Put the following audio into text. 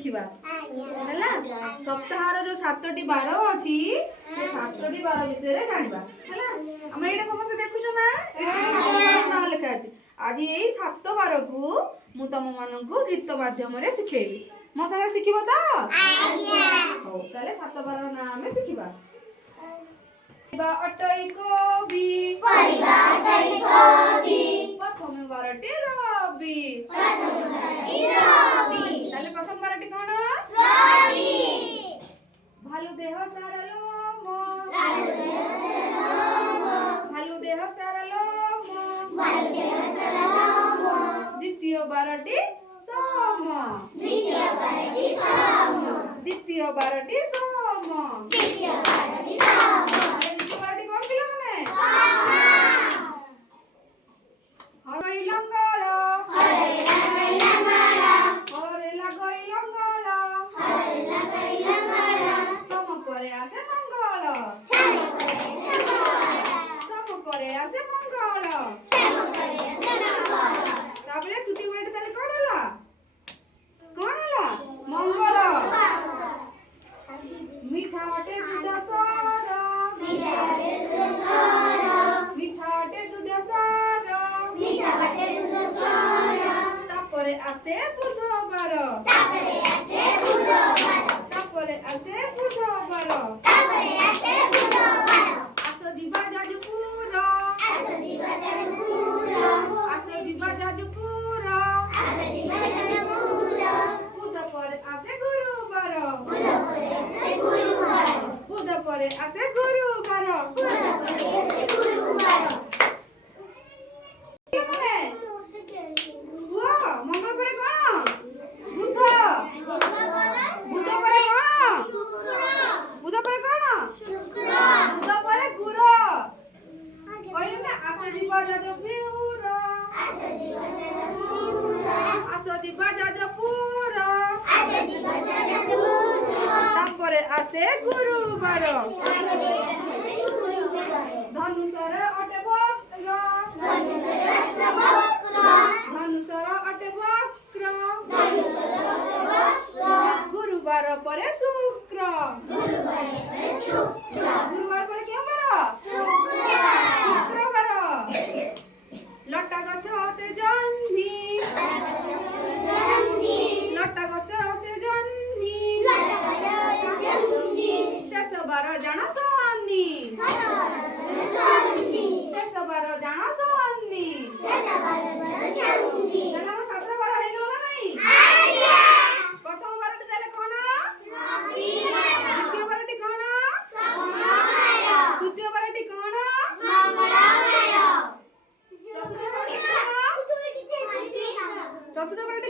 शिखिबा हैला सप्ताहर जो 7टी बार अछि से 7टी बार विषय रे जानिबा हैला हम एटा समस्त देखुछो ना एटा ना लिखा अछि आज एई 7 बार को मु तम माननकु गीत माध्यम रे सिखेबी मो संगे सिखिबो त आज्ञा हो ताले 7 बार ना हमें सिखिबा अटई कवि प्रथम बारटी रवि ताले प्रथम बारटी कोन रवि भालु देह सारा लोम भालु देह सारा लोम द्वितीय बारटी सोम द्वितीय बारटी सोम आसे बुधवार आस दिबा जाजपुर बुध पर आसे गुरुवार बुध पर आसे गुरुवार आसे गुरुवार धनुषर अटे वक्र गुरुवार पर शुक्र गुरुवार पर क्या बार शुक्रवार लटा गछ होते जन्ही लटा गछ होते जन्ही शेष बार जाना सोनी शेष बार जाना सोनी हम 17 बार हो गेल नहीं प्रथम बारटी देले कोन द्वितीय बारटी कोन तृतीय बारटी कोन चतुर्थ बारटी